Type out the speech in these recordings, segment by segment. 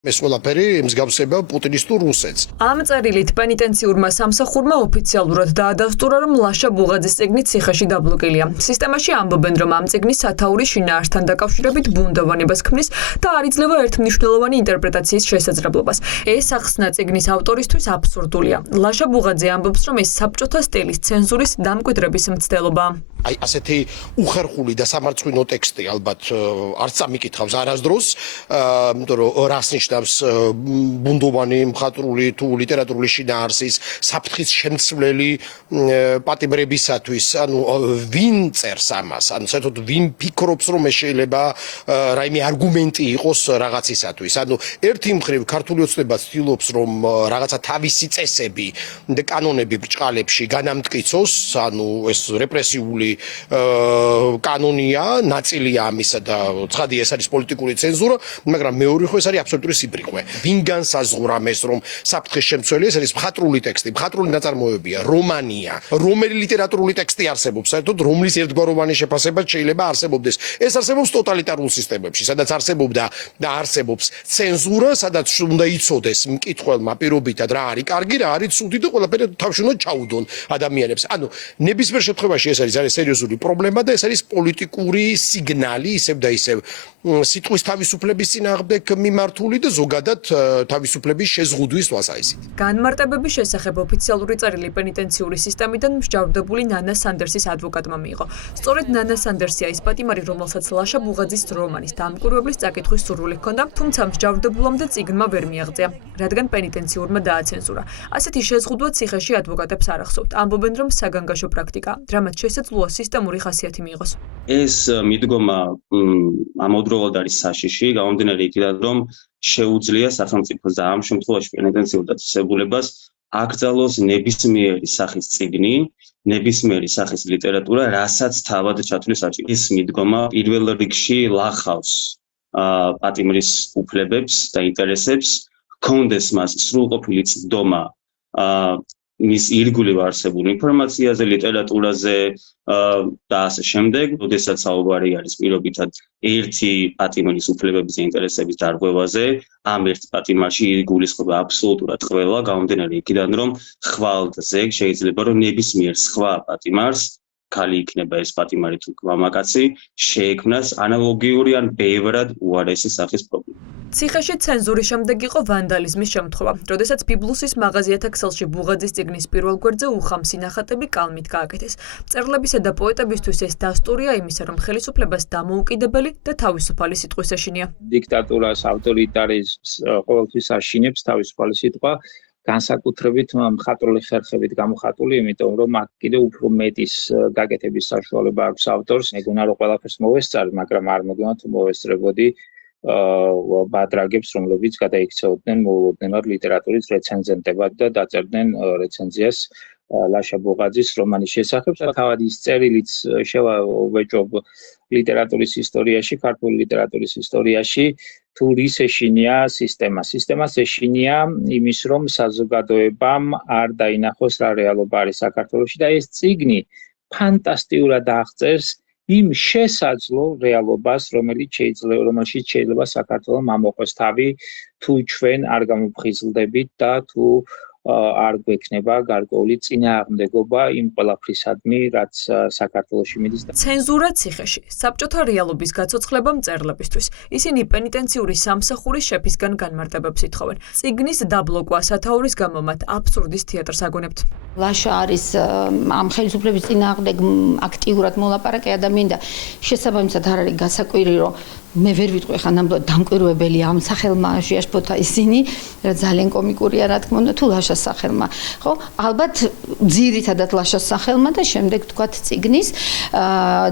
ეს ყველაფერი მსგავსება პუტინისტურ რუსეთს. ამ წერილით პენიტენციურმა სამსახურმა ოფიციალურად დაადასტურა, რომ ლაშა ბუღაძის წიგნი ციხეში დაბლოკილია. სისტემაში ამბობენ, რომ ამ წიგნის სათაურის შინაარსთან დაკავშირებით ბუნდოვანებას ქმნის და არ იძლევა ერთმნიშვნელოვანი ინტერპრეტაციის შესაძლებლობას. ეს ახსნა წიგნის ავტორისთვის აბსურდულია. ლაშა ბუღაძე ამბობს, რომ ეს საბჭოთა სტილის ცენზურის დამკვიდრების მცდელობაა. აი ასეთი უხერხული და სამარცხვინო ტექსტი ალბათ არც წამიკითხავს არასდროს, იმიტომ რომ რას ნიშნავს ბუნდოვანი მხატვრული თუ ლიტერატურული შინაარსის საფრთხის შემცვლელი პატიმრებისათვის, ანუ ვინ წერს ამას, ანუ საერთოდ ვინ ფიქრობს, რომ ეს შეიძლება რაიმე არგუმენტი იყოს რაღაცისათვის. ანუ ერთი მხრივ ქართული ოცნება ცდილობს, რომ რაღაცა თავისი წესები და კანონები ბრჭყალებში განამტკიცოს, ანუ ეს რეპრესიული კანონია, ნაწილია ამისა და ცხადია ეს არის პოლიტიკური ცენზურა, მაგრამ მეორე ხო ეს არის აბსოლუტური სიბრიყვე. ვინ განსაზღვრა ეს, რომ საფრთხის შემცველი ეს არის მხატვრული ტექსტი, მხატვრული ნაწარმოებია, რომანია, რომელი ლიტერატურული ტექსტი არსებობს, საერთოდ რომლის ერთგვაროვანი შეფასება შეიძლება არსებობდეს. ეს არსებობს ტოტალიტარულ სისტემებში, სადაც არსებობდა და არსებობს ცენზურა, სადაც უნდა იცოდეს მკითხველმა პირობითად რა არის კარგი, რა არის ცუდი და ყველაფერი თავშინოდ ჩაუდონ ადამიანებს. ანუ ნებისმიერ შემთხვევაში ეს არის სერიოზული პრობლემა და ეს არის პოლიტიკური სიგნალი, ისევ და ისევ სიტყვის თავისუფლების წინააღმდეგ მიმართული და ზოგადად თავისუფლების შეზღუდვის თვალსაზრისით. განმარტებების შესახებ ოფიციალური წერილი პენიტენციური სისტემიდან მსჯავრდებული ნანა სანდერსის ადვოკატმა მიიღო. სწორედ ნანა სანდერსია ის პატიმარი, რომელსაც ლაშა ბუღაძის რომანის დამკვირვებლის წაკითხვის სურვილი ჰქონდა, თუმცა მსჯავრდებულამდე წიგნმა ვერ მიაღწია, რადგან პენიტენციურმა დააცენზურა. ასეთი შეზღუდვა ციხეში ადვოკატებს არ ახსოვთ. ამბობენ, რომ საგანგაშო პრაქტიკა, რამაც შესაძლოა სისტემური ხასიათი მიიღოს. ეს მიდგომა ამავდროულად არის საშიში, გამომდინარე იქიდან, რომ შეუძლია სახელმწიფოს და ამ შემთხვევაში პენიტენციურ დაწესებულებას აკრძალოს ნებისმიერი სახის წიგნი, ნებისმიერი სახის ლიტერატურა, რასაც თავად ჩათვლის საჭირო. ეს მიდგომა პირველ რიგში ლახავს პატიმრის უფლებებს და ინტერესებს, ჰქონდეს მას სრულყოფილი წვდომა მის ირგვლივ არსებულ ინფორმაციაზე, ლიტერატურაზე და ასე შემდეგ, როდესაც საუბარი არის პირობითად ერთი პატიმრის უფლებების და ინტერესების დარღვევაზე, ამ ერთ პატიმარში იგულისხმება აბსოლუტურად ყველა, გამომდინარე იქიდან, რომ ხვალდზე შეიძლება რომ ნებისმიერ სხვა პატიმარს, ქალი იქნება ეს პატიმარი თუ მამაკაცი, შეექმნას ანალოგიური ან ბევრად უარესი სახის პრობლემა. ციხეში ცენზურის შემდეგ იყო ვანდალიზმის შემთხვევა, როდესაც ბიბლუსის მაღაზიათა ქსელში ბუღაძის წიგნის პირველ გვერდზე უხამსი ნახატები კალმით გააკეთეს. მწერლებისა და პოეტებისთვის ეს დასტურია იმისა, რომ ხელისუფლებას დამოუკიდებელი და თავისუფალი სიტყვის ეშინია. დიქტატურას, ავტორიტარიზმს ყოველთვის აშინებს თავისუფალი სიტყვა, განსაკუთრებით მხატვრული ხერხებით გამოხატული, იმიტომ რომ აქ კიდევ უფრო მეტის გაკეთების საშუალება აქვს ავტორს. მეგონა რომ ყველაფერს მოვესწარი, მაგრამ არ მოგონა თუ მოვესწრებოდი ბადრაგებს, რომლებიც გადაიქცეოდნენ მოულოდნელად ლიტერატურის რეცენზენტებად და დაწერდნენ რეცენზიას ლაშა ბუღაძის რომანის შესახებ. თავად ის წერილიც შევავეჭობ ლიტერატურის ისტორიაში, ქართული ლიტერატურის ისტორიაში, თუ რის ეშინია სისტემა. სისტემას ეშინია იმის, რომ საზოგადოებამ არ დაინახოს რა რეალობა არის საქართველოში და ეს წიგნი ფანტასტიკურად აღწერს იმ შესაძლო რეალობას, რომელშიც შეიძლება საქართველოს ამოყოს თავი, თუ ჩვენ არ გამოფხიზლდებით და თუ არ გვექნება გარკვეული წინააღმდეგობა იმ ყველაფრისადმი, რაც საქართველოში მიდის. ცენზურა ციხეში, საბჭოთა რეალობის გაცოცხლება მწერლებისთვის. ისინი პენიტენციური სამსახურის შეფისგან განმარტებებს ითხოვენ. წიგნის დაბლოკვა სათაურის გამო მათ აბსურდის თეატრს აგონებთ. ლაშა არის ამ ხელისუფლების წინააღმდეგ აქტიურად მოლაპარაკე ადამიანი და შესაბამისად არ არის გასაკვირი, რომ მე ვერ ვიტყვი ხან ნამდვილად დამკვირვებელი ამ სახელმა შეაშფოთა ისინი, რა ძალიან კომიკურია რა თქმა უნდა, თუ ლაშას სახელმა. ხო, ალბათ ძირითადად ლაშას სახელმა და შემდეგ თქვათ წიგნის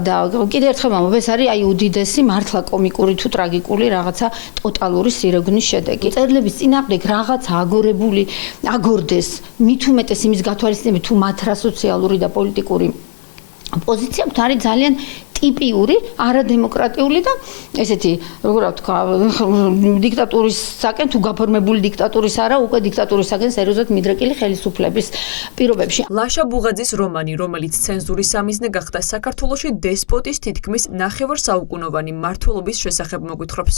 და კიდევ ერთხელ მომობ, ეს არის აი უდიდესი მართლა კომიკური თუ ტრაგიკული რაღაცა ტოტალური სირეგნის შედეგი. წერილების წინააღმდეგ რაღაცა აგორებული, აგორდეს, მით უმეტეს იმის გათვალისწინებით, თუ მათ რა სოციალური და პოლიტიკური პოზიცია აქვს, არის ძალიან ტიპიური, არადემოკრატიული და ესეთი, როგორ ვთქვა, დიქტატურისაკენ თუ გაფორმებული დიქტატურის არა, უკვე დიქტატურისაკენ სერიოზად მიდრეკილი ხელისუფლების პირობებში. ლაშა ბუღაძის რომანი, რომელიც ცენზურის სამიზნე გახდა საქართველოში დესპოტის თითქმის ნახევარსაუკუნოვანი მმართველობის შესახებ მოგვითხრობს.